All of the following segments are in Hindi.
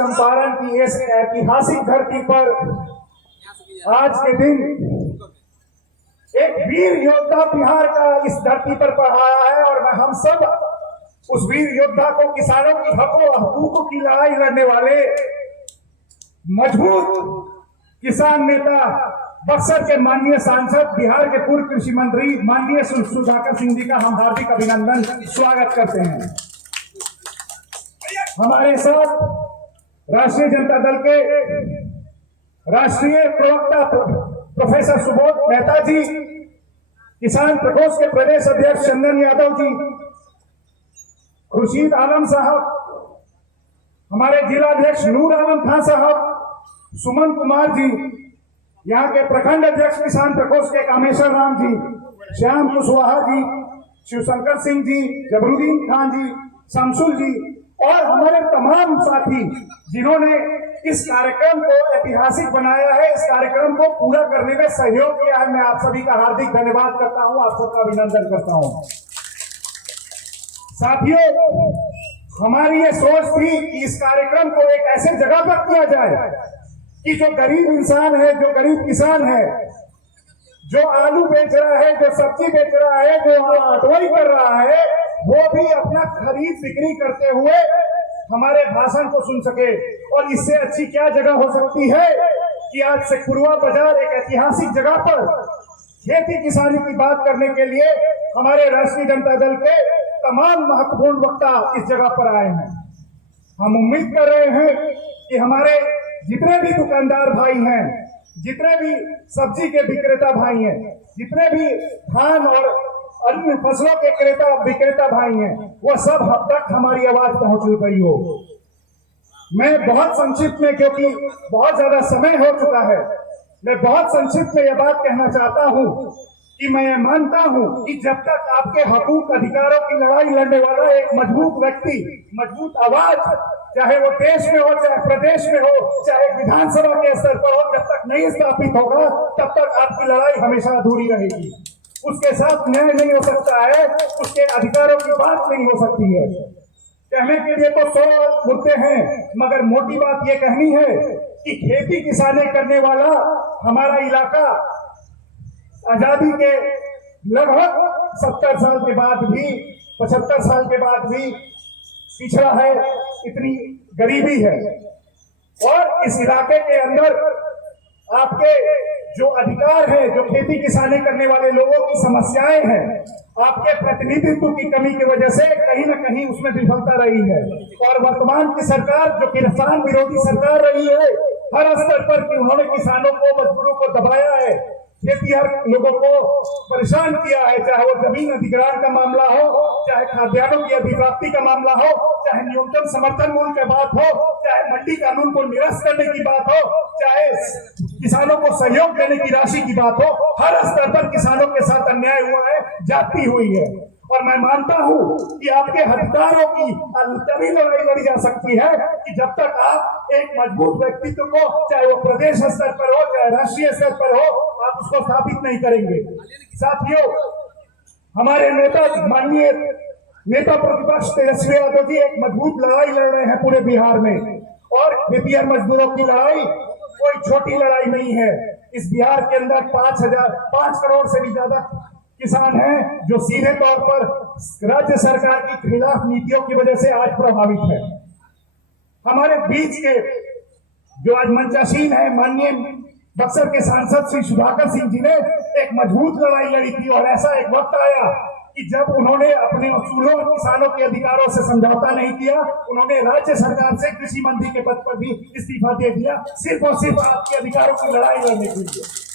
चंपारण की इस ऐतिहासिक धरती पर आज के दिन एक वीर योद्धा बिहार का इस धरती पर पढ़ाया है और हम सब उस वीर योद्धा को, किसानों की हकों की लड़ाई लड़ने वाले मजबूत किसान नेता, बक्सर के माननीय सांसद, बिहार के पूर्व कृषि मंत्री माननीय सुधाकर सिंह जी का हम हार्दिक अभिनंदन स्वागत करते हैं। हमारे साथ राष्ट्रीय जनता दल के राष्ट्रीय प्रवक्ता प्रोफेसर सुबोध मेहता जी, किसान प्रकोष्ठ के प्रदेश अध्यक्ष चंदन यादव जी, खुर्शीद आलम साहब, हमारे जिला अध्यक्ष नूर आलम खान साहब, सुमन कुमार जी, यहाँ के प्रखंड अध्यक्ष किसान प्रकोष्ठ के कामेश्वर राम जी, श्याम कुशवाहा जी, शिवशंकर सिंह जी, जबरुद्दीन खान जी, शमसुल जी और हमारे तमाम साथी जिन्होंने इस कार्यक्रम को ऐतिहासिक बनाया है, इस कार्यक्रम को पूरा करने में सहयोग किया है, मैं आप सभी का हार्दिक धन्यवाद करता हूं, आप सबका अभिनंदन करता हूं। साथियों, हमारी ये सोच थी कि इस कार्यक्रम को एक ऐसे जगह पर किया जाए कि जो गरीब इंसान है, जो गरीब किसान है, जो आलू बेच रहा है, जो सब्जी बेच रहा है, जो ऑटोई कर रहा है, वो भी अपना खरीद बिक्री करते हुए हमारे भाषण को सुन सके। और इससे अच्छी क्या जगह हो सकती है कि आज से पुरवा बाजार एक ऐतिहासिक जगह पर खेती किसानी की बात करने के लिए हमारे राष्ट्रीय जनता दल के तमाम महत्वपूर्ण वक्ता इस जगह पर आए हैं। हम उम्मीद कर रहे हैं कि हमारे जितने भी दुकानदार भाई हैं, जितने भी सब्जी के विक्रेता भाई हैं, जितने भी धान और अन्य फसलों के विक्रेता भाई हैं, वो सब अब तक हमारी आवाज पहुंच गई हो। मैं बहुत संक्षिप्त में, क्योंकि बहुत ज्यादा समय हो चुका है, मैं बहुत संक्षिप्त में यह बात कहना चाहता हूं कि मैं मानता हूं कि जब तक आपके हकूक अधिकारों की लड़ाई लड़ने वाला एक मजबूत व्यक्ति, मजबूत आवाज, चाहे वो देश में हो, चाहे प्रदेश में हो, चाहे विधानसभा के स्तर पर हो, जब तक नहीं स्थापित होगा तब तक आपकी लड़ाई हमेशा अधूरी रहेगी। उसके साथ न्याय नहीं हो सकता है, उसके अधिकारों की बात नहीं हो सकती है। कहने के लिए तो 100 मुद्दे हैं, मगर मोटी बात यह कहनी है कि खेती किसानी करने वाला हमारा इलाका आजादी के लगभग 70 साल के बाद भी, 75 साल के बाद भी पिछड़ा है, इतनी गरीबी है। और इस इलाके के अंदर आपके जो अधिकार है, जो खेती किसानी करने वाले लोगों की समस्याएं हैं, आपके प्रतिनिधित्व की कमी की वजह से कहीं न कहीं उसमें विफलता रही है। और वर्तमान की सरकार, जो किसान विरोधी सरकार रही है, हर स्तर पर कि उन्होंने किसानों को, मजदूरों को दबाया है, खेतीहर लोगों को परेशान किया है, चाहे वो जमीन अधिग्रहण का मामला हो, चाहे खाद्यान्नों की अधिप्राप्ति का मामला हो, चाहे न्यूनतम समर्थन मूल्य की बात हो, चाहे मंडी कानून को निरस्त करने की बात हो, चाहे किसानों को सहयोग देने की राशि की बात हो, हर स्तर पर किसानों के साथ अन्याय हुआ है, जाति हुई है। और मैं मानता हूं कि आपके अधिकारों की तभी लड़ाई लड़ी जा सकती है कि जब तक आप एक मजबूत व्यक्तित्व को, चाहे वो प्रदेश स्तर पर हो, चाहे राष्ट्रीय स्तर पर हो, आप उसको स्थापित नहीं करेंगे। साथियों, हमारे नेता, माननीय नेता प्रतिपक्ष तेजस्वी यादव जी एक मजबूत लड़ाई लड़ रहे हैं पूरे बिहार में। और खेतीहर मजदूरों की लड़ाई कोई छोटी लड़ाई नहीं है। इस बिहार के अंदर 5 करोड़ से भी ज्यादा किसान हैं जो सीधे तौर पर राज्य सरकार की खिलाफ नीतियों की वजह से आज प्रभावित है। हमारे बीच के जो आज मंचासीन है, माननीय बक्सर के सांसद श्री सुधाकर सिंह जी ने एक मजबूत लड़ाई लड़ी थी। और ऐसा एक वक्त आया कि जब उन्होंने अपने असूलों और किसानों के अधिकारों से समझौता नहीं किया, उन्होंने राज्य सरकार से कृषि मंत्री के पद पर भी इस्तीफा दे दिया, सिर्फ और सिर्फ आपके अधिकारों की लड़ाई लड़ने के लिए।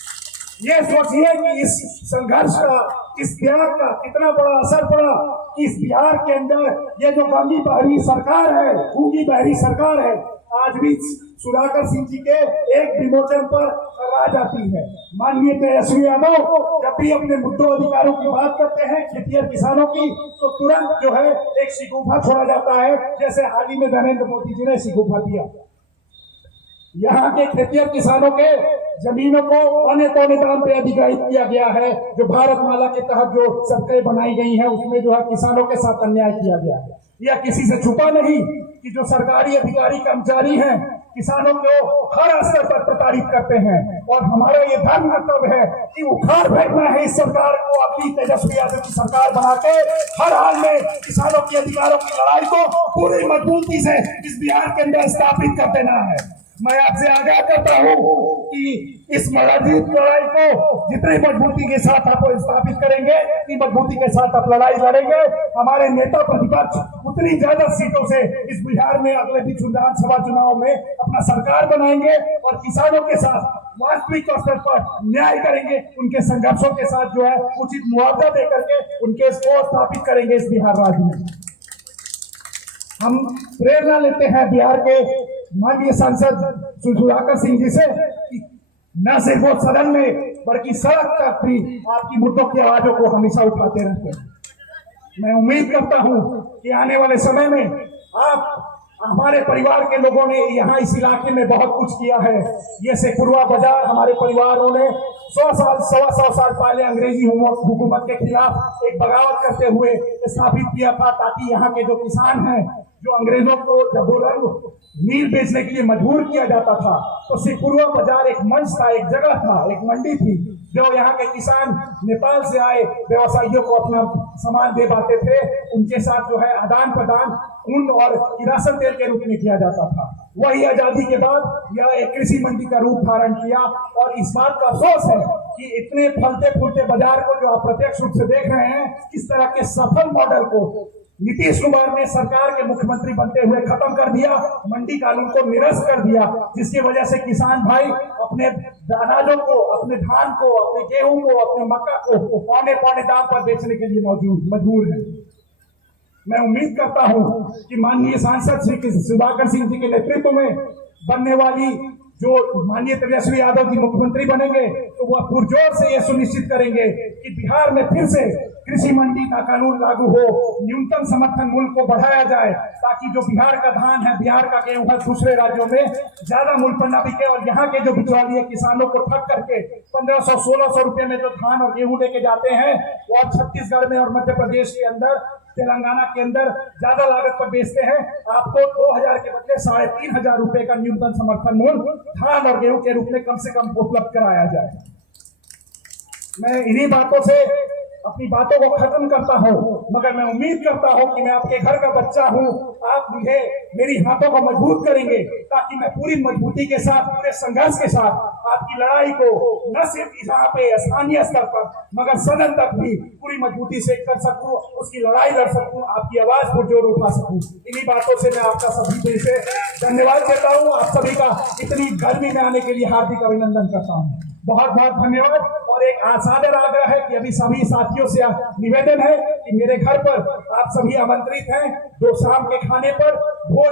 ये सोचिए कि इस संघर्ष का, इस त्याग का कितना बड़ा असर पड़ा। इस बिहार के अंदर ये जो गंगी बहरी सरकार है, गूंगी बहरी सरकार है, आज भी सुधाकर सिंह जी के एक विमोचन पर आ जाती है। माननीय तेजस्वी यादव जब भी अपने मुद्दों अधिकारों की बात करते हैं, खेतीहर किसानों की, तो तुरंत जो है एक शिकूफा छोड़ा जाता है, जैसे हाल ही में नरेंद्र मोदी जी ने शिकूफा दिया। यहाँ के खेतीहर किसानों के जमीनों को औने पौने दाम पे अधिग्रहित किया गया है। जो भारत माला के तहत जो सड़कें बनाई गई हैं, उसमें जो है किसानों के साथ अन्याय किया गया है। यह किसी से छुपा नहीं कि जो सरकारी अधिकारी कर्मचारी हैं किसानों को हर स्तर पर प्रताड़ित करते हैं, और हमारा ये धर्म कर्तव्य है कि उखाड़ फेंकना है इस सरकार को, अगली तेजस्वी यादव की सरकार बना के हर हाल में किसानों के अधिकारों की लड़ाई को पूरी मजबूती से इस बिहार के अंदर स्थापित कर देना है। मैं आपसे आगाह करता हूं कि इस मजबूत लड़ाई को जितनी मजबूती के साथ आप स्थापित करेंगे, इतनी मजबूती के साथ आप लड़ाई लड़ेंगे, हमारे नेता प्रतिपक्ष उतनी ज्यादा सीटों से इस बिहार में अगले विधानसभा चुनाव में अपना सरकार बनाएंगे और किसानों के साथ वास्तविक स्तर पर न्याय करेंगे, उनके संघर्षों के साथ जो है उचित मुआवजा देकर के उनके को स्थापित करेंगे इस बिहार राज्य में। हम प्रेरणा लेते हैं बिहार के माननीय सांसद सुधाकर सिंह जी से, न सिर्फ वो सदन में बल्कि सड़क तक भी आपकी मुद्दों की आवाजों को हमेशा उठाते रहते हैं। मैं उम्मीद करता हूं कि आने वाले समय में आप, हमारे परिवार के लोगों ने यहाँ इस इलाके में बहुत कुछ किया है। ये शेखपुरा बाजार हमारे परिवारों ने 100 साल पहले अंग्रेजी हुकूमत के खिलाफ एक बगावत करते हुए स्थापित किया था, ताकि यहाँ के जो किसान हैं, जो अंग्रेजों को जब नील बेचने के लिए मजबूर किया जाता था, तो शेखपुरा बाजार एक मंच था, एक जगह था, एक मंडी थी, जो यहाँ के किसान नेपाल से आए व्यवसायियों को अपना सामान दे पाते थे, उनके साथ जो है आदान प्रदान ऊन और किरासन तेल के रूप में किया जाता था। वही आजादी के बाद यह एक कृषि मंडी का रूप धारण किया, और इस बात का अफसोस है कि इतने फलते फूलते बाजार को जो आप प्रत्यक्ष रूप से देख रहे हैं, इस तरह के सफल मॉडल को नीतीश कुमार ने सरकार के मुख्यमंत्री बनते हुए खत्म कर दिया, मंडी कानून को निरस्त कर दिया, जिसकी वजह से किसान भाई अपने अनाजों को, अपने धान को, अपने गेहूं को, अपने मक्का को पौने दाम पर बेचने के लिए मजबूर है। मैं उम्मीद करता हूं कि माननीय सांसद श्री सुधाकर सिंह जी के नेतृत्व में बनने वाली जो माननीय तेजस्वी यादव जी मुख्यमंत्री बनेंगे, तो वह पुरजोर से यह सुनिश्चित करेंगे कि बिहार में फिर से कृषि मंडी का कानून लागू हो, न्यूनतम समर्थन मूल्य को बढ़ाया जाए, ताकि जो बिहार का धान है, बिहार का गेहूं है, दूसरे राज्यों में ज्यादा मूल्य पर न बिके, और यहाँ के जो बिचौलिए किसानों को ठग करके 1500-1600 रुपए में जो धान और गेहूं लेके जाते हैं, वो छत्तीसगढ़ में और मध्य प्रदेश के अंदर, तेलंगाना के अंदर ज्यादा लागत पर बेचते हैं। आपको 2000 के बदले 3500 रुपए का न्यूनतम समर्थन मूल्य धान और गेहूं के रूप में कम से कम उपलब्ध कराया जाए। मैं इन्हीं बातों से अपनी बातों को खत्म करता हूं, मगर मैं उम्मीद करता हूं कि मैं आपके घर का बच्चा हूं, आप मुझे मेरी हाथों को मजबूत करेंगे, ताकि मैं पूरी मजबूती के साथ, पूरे संघर्ष के साथ आपकी लड़ाई को न सिर्फ यहाँ पे स्थानीय स्तर पर मगर सदन तक भी पूरी मजबूती से कर सकूं, उसकी लड़ाई लड़ सकूं, आपकी आवाज को जोर उठा सकूं। इन्हीं बातों से मैं आपका सभी दिल से धन्यवाद देता हूं। आप सभी का इतनी गर्मी में आने के लिए हार्दिक अभिनंदन करता हूं। बहुत बहुत धन्यवाद। और एक सादर आग्रह है कि अभी सभी साथियों से निवेदन है कि मेरे घर पर आप सभी आमंत्रित हैं, जो शाम के खाने पर भोज